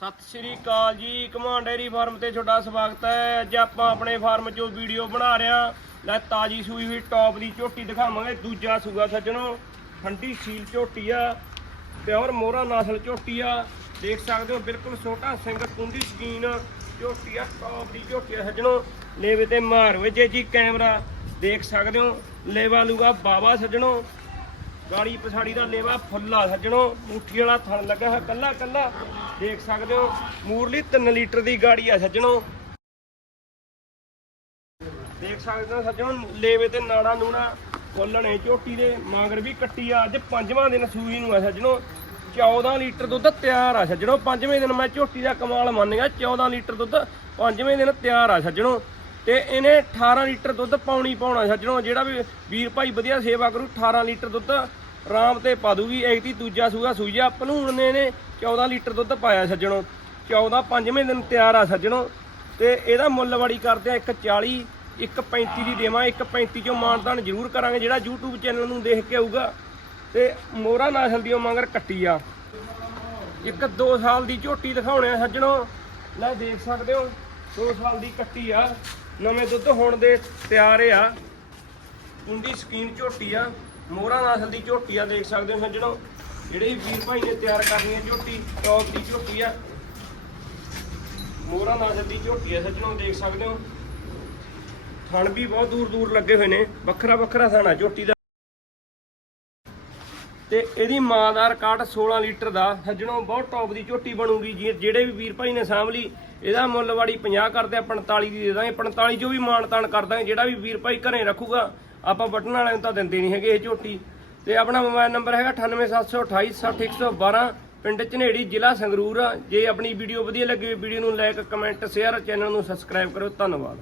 ਸਤਿ ਸ਼੍ਰੀ ਅਕਾਲ ਜੀ command dairy farm ਤੇ ਤੁਹਾਡਾ ਸਵਾਗਤ ਹੈ। ਅੱਜ ਆਪਾਂ ਆਪਣੇ ਫਾਰਮ 'ਚੋਂ ਵੀਡੀਓ ਬਣਾ ਰਿਹਾ ਹਾਂ। ਲੈ ਤਾਜੀ ਸੂਈ ਹੋਈ ਟੌਪ ਦੀ ਝੋਟੀ ਦਿਖਾਵਾਂਗੇ। ਦੂਜਾ ਸੂਗਾ ਸੱਜਣੋ, ਠੰਡੀ ਸੀਲ ਝੋਟੀ ਆ, ਪਿਓਰ ਮੋਹਰਾ ਨਸਲ ਝੋਟੀ ਆ। ਦੇਖ ਸਕਦੇ ਹੋ, ਬਿਲਕੁਲ ਛੋਟਾ ਸਿੰਘ ਕੁੰਡੀ ਸਕੀਨ ਝੋਟੀ ਆ, ਟੌਪ ਦੀ ਝੋਟੀ ਆ ਸੱਜਣੋ। ਲੇਵੇ ਤੇ ਮਾਰ ਵਜੇ ਜੀ ਕੈਮਰਾ। ਦੇਖ ਸਕਦੇ ਹੋ, ਲੇਵਾ ਲੂਗਾ ਬਾਬਾ ਸੱਜਣੋ। ਗਾਲੀ ਪਛਾੜੀ ਦਾ ਲੇਵਾ ਫੁੱਲਾ ਸੱਜਣੋ, ਮੁੱਠੀ ਵਾਲਾ ਥਣ ਲੱਗਾ ਹੈ ਕੱਲਾ ਕੱਲਾ। ਦੇਖ ਸਕਦੇ ਹੋ, ਮੂਰਲੀ 3 ਲੀਟਰ ਦੀ ਗਾੜੀ ਆ ਸੱਜਣੋ। ਦੇਖ ਸਕਦੇ ਹੋ ਸੱਜਣੋ, ਲੇਵੇ ਤੇ ਨਾੜਾ ਨੂਣਾ ਫੁੱਲਣੇ ਝੋਟੀ ਦੇ ਮਾਂਗਰ ਵੀ ਕੱਟੀ ਆ। ਅੱਜ ਪੰਜਵਾਂ ਦਿਨ ਸੂਈ ਨੂੰ ਆ ਸੱਜਣੋ। 14 ਲੀਟਰ ਦੁੱਧ ਤਿਆਰ ਆ ਸੱਜਣੋ। ਪੰਜਵੇਂ ਦਿਨ ਮੈਂ ਝੋਟੀ ਦਾ ਕਮਾਲ ਮੰਨ ਗਿਆ। 14 ਲੀਟਰ ਦੁੱਧ ਪੰਜਵੇਂ ਦਿਨ ਤਿਆਰ ਆ ਸੱਜਣੋ। ਤੇ ਇਹਨੇ 18 ਲੀਟਰ ਦੁੱਧ ਪਾਉਣੀ ਪਾਉਣਾ ਸੱਜਣੋ। ਜਿਹੜਾ ਵੀ ਵੀਰ ਭਾਈ ਵਧੀਆ ਸੇਵਾ ਕਰੂ 18 ਲੀਟਰ ਦੁੱਧ ਆਰਾਮ ਤੇ ਪਾ ਦੂਗੀ ਇੱਕ ਦੂਜਾ ਸੂਆ ਸੂਈਆ। ਭਲੂਣ ਨੇ ਨੇ 14 ਲੀਟਰ ਦੁੱਧ ਪਾਇਆ ਸੱਜਣੋ। 14 ਪੰਜਵੇਂ ਦਿਨ ਤਿਆਰ ਆ ਸੱਜਣੋ। ਤੇ ਇਹਦਾ ਮੁੱਲ ਵਾੜੀ ਕਰਦੇ ਆ 140 135 ਦੀ ਦੇਵਾਂ। 135 ਚੋਂ ਮਾਨਦਾਨ ਜ਼ਰੂਰ ਕਰਾਂਗੇ, ਜਿਹੜਾ YouTube ਚੈਨਲ ਨੂੰ ਦੇਖ ਕੇ ਆਊਗਾ। ਤੇ ਮੋਹਰਾ ਨਸਲ ਦੀ ਉਹ ਮਗਰ ਕੱਟੀ ਆ। ਇੱਕ 2 ਸਾਲ ਦੀ ਝੋਟੀ ਦਿਖਾਉਣੇ ਆ ਸੱਜਣੋ। ਲੈ ਦੇਖ ਸਕਦੇ ਹੋ 2 ਸਾਲ ਦੀ ਕੱਟੀ ਆ। ਨਵੇਂ ਦੁੱਧ ਹੋਣ ਦੇ ਤਿਆਰ ਆ। ਕੁੰਡੀ ਸਕੀਨ ਝੋਟੀ ਆ। ਮੋਹਰਾ ਨਸਲ ਦੀ ਝੋਟੀ ਆ, ਦੇਖ ਸਕਦੇ ਹੋ ਸੱਜਣੋ ਜਿਹੜੇ ਵੀਰ ਭਾਈ ਨੇ ਤਿਆਰ ਕਰਨੀ ਹੈ ਝੋਟੀ, ਟੌਪ ਦੀ ਝੋਟੀ ਆ। ਮੋਹਰਾ ਨਸਲ ਦੀ ਝੋਟੀ ਆ ਸੱਜਣੋ ਦੇਖ ਸਕਦੇ ਹੋ। ਥਣ ਵੀ ਬਹੁਤ ਦੂਰ ਦੂਰ ਲੱਗੇ ਹੋਏ ਨੇ, ਵੱਖਰਾ ਵੱਖਰਾ ਥਾਣਾ ਝੋਟੀ ਦਾ। ਤੇ ਇਹਦੀ ਮਾਂ ਦਾ ਰਿਕਾਰਡ 16 ਲੀਟਰ ਦਾ ਸੱਜਣੋ ਬਹੁਤ ਟੌਪ ਦੀ ਝੋਟੀ ਬਣੂਗੀ, ਜੀ, ਜਿਹੜੇ ਵੀ ਵੀਰ ਭਾਈ ਨੇ ਸਾਂਭ ਲਈ, ਇਹਦਾ ਮੁੱਲ ਵਾੜੀ 50 ਕਰਦੇ ਆ 45 ਦੀ ਦੇ ਦਾਂਗੇ 45 ਚੋਂ ਵੀ ਮਾਣ ਤਾਣ ਕਰ ਦਾਂਗੇ, ਜਿਹੜਾ ਵੀ ਵੀਰ ਭਾਈ ਘਰੇ ਰੱਖੂਗਾ ਆਪਾਂ ਬਟਨ ਵਾਲਿਆਂ ਨੂੰ ਤਾਂ ਦਿੰਦੇ ਨਹੀਂ ਹੈਗੇ ਇਹ ਝੋਟੀ। ਤੇ ਆਪਣਾ ਮੋਬਾਈਲ ਨੰਬਰ ਹੈਗਾ 9872860112 ਪਿੰਡ ਝਨੇੜੀ, ਜ਼ਿਲ੍ਹਾ ਸੰਗਰੂਰ ਆ। ਜੇ ਆਪਣੀ ਵੀਡੀਓ ਵਧੀਆ ਲੱਗੀ ਵੀਡੀਓ ਨੂੰ ਲਾਈਕ, ਕਮੈਂਟ, ਸ਼ੇਅਰ, ਚੈਨਲ ਨੂੰ ਸਬਸਕ੍ਰਾਈਬ ਕਰੋ। ਧੰਨਵਾਦ।